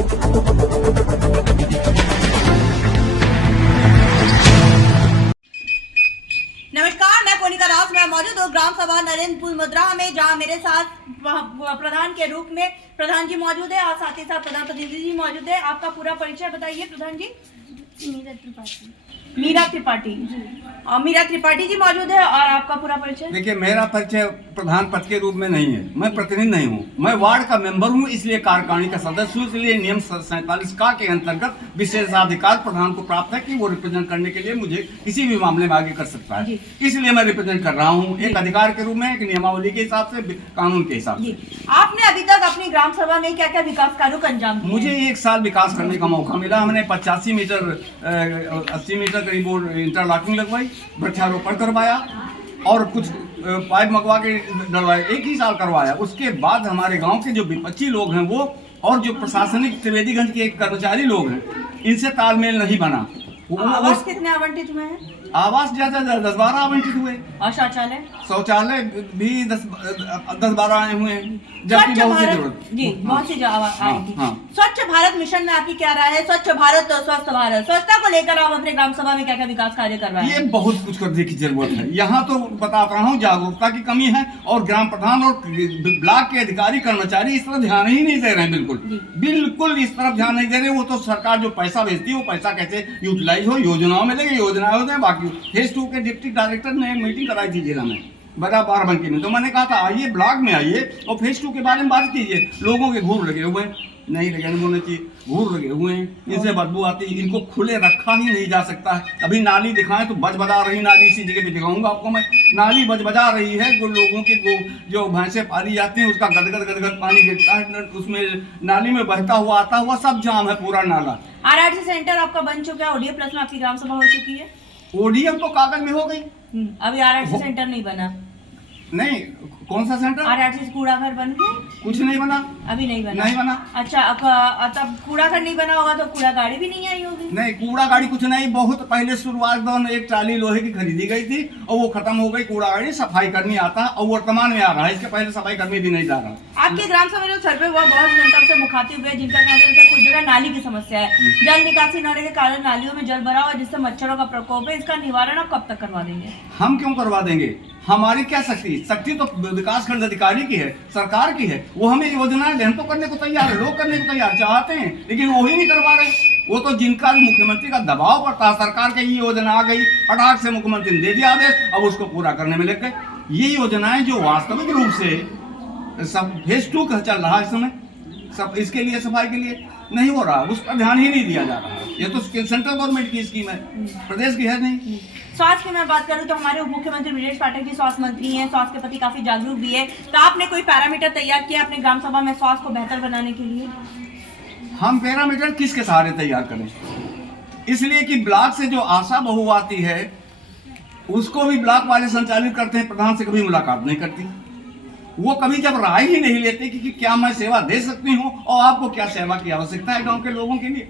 नमस्कार, मैं कोनिका राज। मैं मौजूद हूँ ग्राम सभा नरेंद्रपुर मुद्रा में, जहाँ मेरे साथ प्रधान के रूप में प्रधान जी मौजूद है और साथ ही साथ प्रधान प्रतिनिधि जी मौजूद है। आपका पूरा परिचय बताइए प्रधान जी। मीरा त्रिपाठी और मीरा त्रिपाठी जी मौजूद है। और आपका पूरा परिचय? देखिए, मेरा परिचय प्रधान पद के रूप में नहीं है, मैं प्रतिनिधि नहीं हूँ, मैं वार्ड का मेंबर हूँ, इसलिए कार्यकारिणी का सदस्य हूँ। इसलिए नियम 47 का के अंतर्गत विशेषाधिकार प्रधान को प्राप्त है कि वो रिप्रेजेंट करने के लिए मुझे किसी भी मामले में आगे कर सकता है। इसलिए मैं रिप्रेजेंट कर रहा हूँ, एक अधिकार के रूप में, एक नियमावली के हिसाब से, कानून के हिसाब से। आपने अभी तक अपनी ग्राम सभा में क्या क्या विकास कार्यों का अंजाम दिया? मुझे 1 साल विकास करने का मौका मिला। हमने 85 मीटर 80 मीटर करीब इंटरलॉकिंग लगवाई, वृक्षारोपण करवाया और कुछ पाइप मंगवा के डलवाए। 1 ही साल करवाया। उसके बाद हमारे गांव के जो विपक्षी लोग हैं वो और जो प्रशासनिक त्रिवेदीगंज के कर्मचारी लोग हैं, इनसे तालमेल नहीं बना। आवास कितने आवंटित हुए हैं? आवास ज्यादा 10-12 आवंटित हुए। और शौचालय? शौचालय भी 10-12 आए हुए हैं, जबकि बहुत सी जरूरत। जी, बहुत सी आई थी। स्वच्छ भारत मिशन में आपकी क्या राय है? स्वच्छ भारत और स्वस्थ भारत, स्वच्छता को लेकर आप अपने ग्राम सभा में क्या क्या विकास कार्य कर रहे हैं? ये बहुत कुछ करने की जरूरत है। यहाँ तो बता रहा हूँ, जागरूकता की कमी है और ग्राम प्रधान और ब्लॉक के अधिकारी कर्मचारी इस तरफ ध्यान ही नहीं दे रहे हैं। बिल्कुल इस तरफ ध्यान नहीं दे रहे। वो तो सरकार जो पैसा भेजती है, वो पैसा कैसे यूटिलाइज हो, योजनाओं में लगे, योजनाएं होते हैं। बाकी फेज 2 के डिप्टी डायरेक्टर ने मीटिंग कराई थी जिला में, बड़ा बाराबंकी में। तो मैंने कहा था आइए ब्लॉक में आइए और फेज 2 के बारे में बात कीजिए। लोगों के घूर लगे हुए हैं, नहीं लगे होने चाहिए, घूर लगे हुए हैं, इनसे बदबू आती है। इनको खुले रखा ही नहीं जा सकता है। अभी नाली दिखाएं तो बज बजा रही नाली, इसी जगह पे दिखाऊंगा आपको मैं। नाली बज बजा रही है। लोगों के जो भैंसे पाली जाती हैं, उसका गदगद पानी गिरता है, उसमें नाली में बहता हुआ आता हुआ सब जाम है पूरा नाला। RRT सेंटर आपका बन चुका है, ODF प्लस में आपकी ग्राम सभा हो चुकी है। ODM तो कागज में हो गई, अभी RRT सेंटर नहीं बना। नहीं, कौन सा सेंटर? RRT कूड़ा घर बन गया? कुछ नहीं बना, अभी नहीं बना। नहीं बना। अच्छा, तब कूड़ा घर नहीं बना होगा तो कूड़ा गाड़ी भी नहीं आई होगी? नहीं, कूड़ा गाड़ी कुछ नहीं। बहुत पहले शुरुआत में एक ट्राली लोहे की खरीदी गई थी और वो खत्म हो गई। कूड़ा गाड़ी सफाई कर्मी आता है और वर्तमान में आ रहा है, इसके पहले सफाई कर्मी भी नहीं जा रहा। आपके ग्राम सभा में जो सर्वे हुआ, बहुत जनता से मुखातिब हुए, जिनका कहना है कुछ जगह नाली की समस्या है, जल निकासी न होने के कारण नालियों में जल भरा हुआ, जिससे मच्छरों का प्रकोप है। इसका निवारण आप कब तक करवा देंगे? हम क्यों करवा देंगे? हमारी क्या शक्ति तो विकास खंड अधिकारी की है, सरकार की है। वो हमें योजनाएं दें तो करने को तैयार है, लोग करने को तैयार चाहते हैं, लेकिन वो ही नहीं करवा रहे। वो तो जिनका मुख्यमंत्री का दबाव पड़ता है, सरकार की ये योजना आ गई, फटाक से मुख्यमंत्री ने दे दिया आदेश, अब उसको पूरा करने में लग गए। ये योजनाएं जो वास्तविक रूप से सब फेज 2 का चल रहा है इस समय, सब इसके लिए सफाई के लिए नहीं हो रहा, उस पर ध्यान ही नहीं दिया जा रहा है। ये तो सेंट्रल गवर्नमेंट की स्कीम है, प्रदेश की है नहीं। स्वास्थ्य की मैं बात करूं तो हमारे उप मुख्यमंत्री बृजेश पाठक जी स्वास्थ्य मंत्री हैं, स्वास्थ्य के प्रति काफी जागरूक भी है। तो आपने कोई पैरामीटर तैयार किया अपने ग्राम सभा में स्वास्थ्य को बेहतर बनाने के लिए? हम पैरामीटर किसके सहारे तैयार करें? इसलिए कि ब्लॉक से जो आशा बहू आती है उसको भी ब्लॉक वाले संचालित करते हैं, प्रधान से कभी मुलाकात नहीं करती। वो कभी जब राय ही नहीं लेते कि क्या मैं सेवा दे सकती हूँ और आपको क्या सेवा की आवश्यकता है गांव के लोगों के लिए,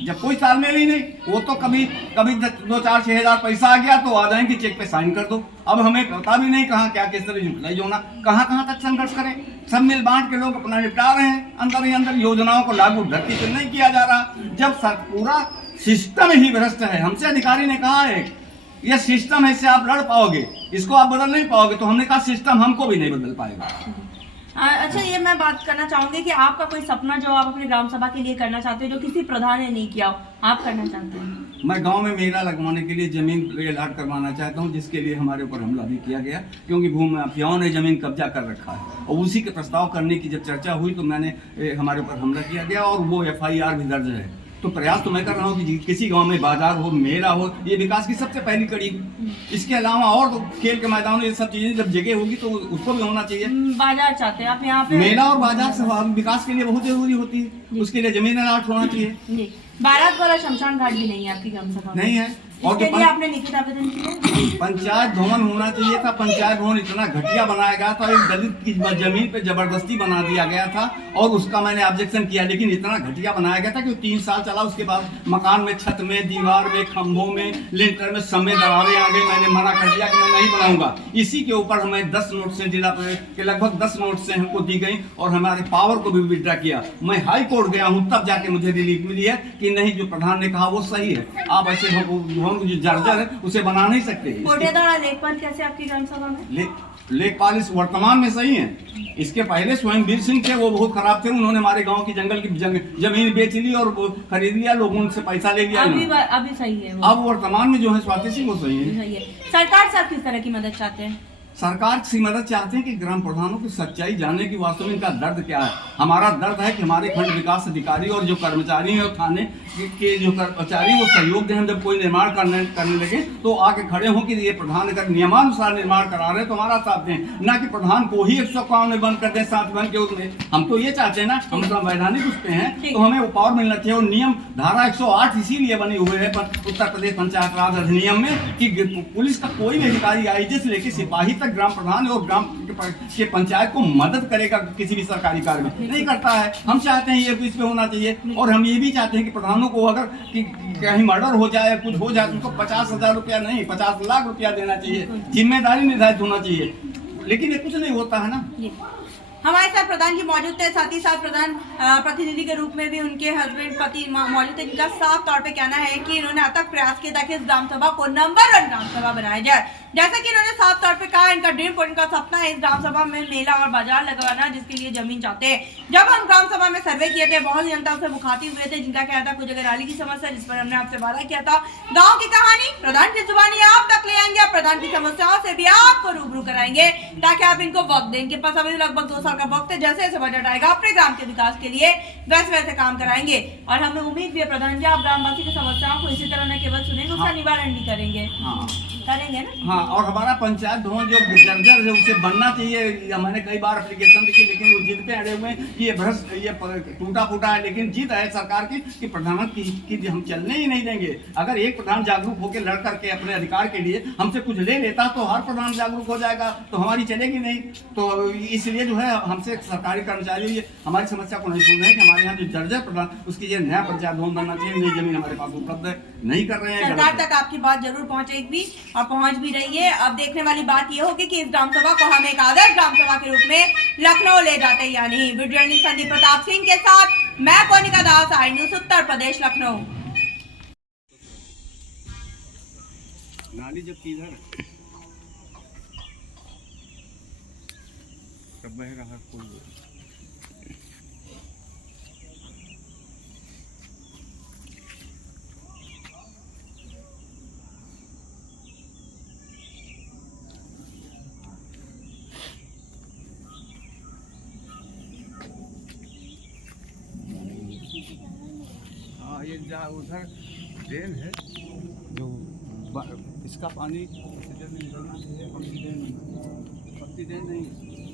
जब कोई तालमेल ही नहीं। वो तो कभी 2-4-6 हजार पैसा आ गया तो आ जाएंगे चेक पे साइन कर दो। अब हमें पता भी नहीं कहाँ क्या किस तरह यूटिलाइज होना, कहाँ तक संघर्ष करें। सब मिल बांट के लोग अपना निपटा रहे हैं, अंदर ही अंदर योजनाओं को लागू धरती से नहीं किया जा रहा। जब पूरा सिस्टम ही भ्रष्ट है। हमसे अधिकारी ने कहा है यह सिस्टम है, इससे आप लड़ पाओगे, इसको आप बदल नहीं पाओगे। तो हमने कहा सिस्टम हमको भी नहीं बदल पाएगा। अच्छा, ये मैं बात करना चाहूंगी कि आपका कोई सपना जो आप अपने ग्राम सभा के लिए करना चाहते हो, जो किसी प्रधान ने नहीं किया हो, आप करना चाहते हैं? मैं गांव में मेला लगवाने के लिए जमीन अलाट करवाना चाहता हूं, जिसके लिए हमारे ऊपर हमला भी किया गया, क्योंकि भूमि माफियाओं ने जमीन कब्जा कर रखा है। और उसी के प्रस्ताव करने की जब चर्चा हुई तो हमारे ऊपर हमला किया गया और वो FIR भी दर्ज है। तो प्रयास तो मैं कर रहा हूँ कि किसी गांव में बाजार हो, मेला हो, ये विकास की सबसे पहली कड़ी। इसके अलावा और तो खेल के मैदान, ये सब चीजें जब जगह होगी तो उसको भी होना चाहिए। बाजार चाहते हैं आप यहाँ पे? मेला और बाजार विकास के लिए बहुत जरूरी होती है, उसके लिए जमीन अलाट होना चाहिए। बारात वाला शमशान घाट भी नहीं है आपकी ग्राम सभा में? नहीं है। और इसके जो लिए आपने लिखित आवेदन किया? पंचायत भवन होना चाहिए था। पंचायत भवन इतना घटिया बनाया गया था, एक दलित की जमीन पे जबरदस्ती बना दिया गया था और उसका मैंने ऑब्जेक्शन किया, लेकिन इतना घटिया बनाया गया था कि 3 साल चला। उसके बाद मकान में, छत में, दीवार में, खंभों में, लिंटर में सब में दरारें आ गई। मैंने मना कर दिया कि मैं नहीं बनाऊंगा। इसी के ऊपर हमें 10 नोट से जिला के लगभग 10 नोट से हमको दी गई और हमारे पावर को भी विड्रा किया। मैं हाई कोर्ट गया हूँ, तब जाके मुझे रिलीफ मिली है कि नहीं, जो प्रधान ने कहा वो सही है। आप ऐसे भवन जो जर्जर है उसे बना नहीं सकते। कोटेदार और लेखपाल कैसे आपकी ग्राम सभा में? लेखपाल इस वर्तमान में सही है। इसके पहले स्वयंवीर सिंह थे, वो बहुत खराब थे। उन्होंने हमारे गांव की जंगल की जमीन बेच ली और खरीद लिया, लोगों उनसे पैसा ले लिया। अभी सही है वो। अब वर्तमान में जो है स्वाति सिंह, वो सही है। सरकार से आप किस तरह की मदद चाहते हैं? सरकार से मदद चाहते हैं कि ग्राम प्रधानों की सच्चाई जानने की, वास्तव में इनका दर्द क्या है। हमारा दर्द है कि हमारे खंड विकास अधिकारी और जो कर्मचारी हैं, थाने के जो कर्मचारी, वो सहयोग दें। हम जब कोई निर्माण करने लगे तो आके खड़े हों कि ये प्रधान अगर नियमानुसार निर्माण करा रहे हैं तो हमारा साथ दें, ना कि प्रधान को ही 151 में बंद कर दें साथ बन के उसमें। हम तो ये चाहते हैं ना, हम संवैधानिक उस पे हैं, तो हमें वो पावर मिलना चाहिए। और नियम धारा 108 इसीलिए बने हुए है उत्तर प्रदेश पंचायत राज अधिनियम में कि पुलिस का कोई भी अधिकारी, आईजी से लेकर सिपाही तक ग्राम प्रधान और ग्राम के पंचायत को मदद करेगा किसी भी सरकारी कार्य में, नहीं करता है। हम चाहते हैं ये इस पे होना चाहिए। और हम ये भी चाहते हैं कि प्रधानों को अगर कहीं मर्डर हो जाए, कुछ हो जाए, उनको 50,000 रुपया नहीं, 50 लाख रुपया देना चाहिए। जिम्मेदारी निर्धारित होना चाहिए, लेकिन ये कुछ नहीं होता है ना। हमारे साथ प्रधान जी मौजूद थे, साथ ही साथ प्रधान प्रतिनिधि के रूप में भी उनके हस्बैंड पति मौजूद थे, जिनका साफ तौर पे कहना है कि इन्होंने अथक प्रयास किया ताकि इस ग्राम सभा को नंबर 1 ग्राम सभा बनाया जाए। जैसा कि इन्होंने साफ तौर पे कहा, इनका ड्रीम पॉइंट का सपना है इस ग्राम सभा में मेला और बाजार लगवाना, जिसके लिए जमीन चाहते हैं। जब हम ग्राम सभा में सर्वे किए थे, बहुत जनता से मुखातिब हुए थे, जिनका कहना था कुछ जगह नाली की समस्या, जिस पर हमने आपसे वादा किया था। गाँव की कहानी प्रधान की जुबानी आप तक ले आएंगे, प्रधान की समस्याओं से भी आपको रूबरू कराएंगे, ताकि आप इनको वक्त दें। इनके पास अभी लगभग 2 साल का वक्त है। जैसे बजट आएगा अपने ग्राम के विकास के लिए वैसे वैसे काम कराएंगे। और हमें उम्मीद भी है प्रधान जी, आप ग्रामवासी की समस्याओं को इसी तरह न केवल सुनेंगे, उसका निवारण भी करेंगे। करेंगे ना? हाँ, और हमारा पंचायत भवन जो जर्जर है उसे बनना चाहिए। मैंने कई बार एप्लीकेशन लिखी, लेकिन वो जिद पे अड़े हुए हैं कि ये भ्रष्ट, ये टूटा फूटा है। लेकिन जीत है सरकार की कि प्रधान की हम चलने ही नहीं देंगे। अगर एक प्रधान जागरूक होकर लड़ करके अपने अधिकार के लिए हमसे कुछ ले लेता तो हर प्रधान जागरूक हो जाएगा, तो हमारी चलेगी नहीं। तो इसलिए जो है हमसे सरकारी कर्मचारी ये हमारी समस्या को नहीं सुन रहे हैं कि हमारे यहाँ जो जर्जर प्रधान, उसकी ये नया पंचायत भवन बनना चाहिए। नई जमीन हमारे पास उपलब्ध है, नहीं कर रहे हैं। सरकार तक आपकी बात जरूर पहुंचेगी और पहुंच भी रही है। अब देखने वाली बात ये होगी कि इस ग्राम सभा को हम एक आदर्श ग्राम सभा के रूप में लखनऊ ले जाते हैं या नहीं। वीडियो जर्नलिस्ट संदीप प्रताप सिंह के साथ मैं कोनिका दास, आई न्यूज़ उत्तर प्रदेश, लखनऊ। नाली जब किधर कब बह रहा कोई ये जहाँ उधर ड्रेन है जो इसका पानी निकलना चाहिए, पत्ती ड्रेन नहीं।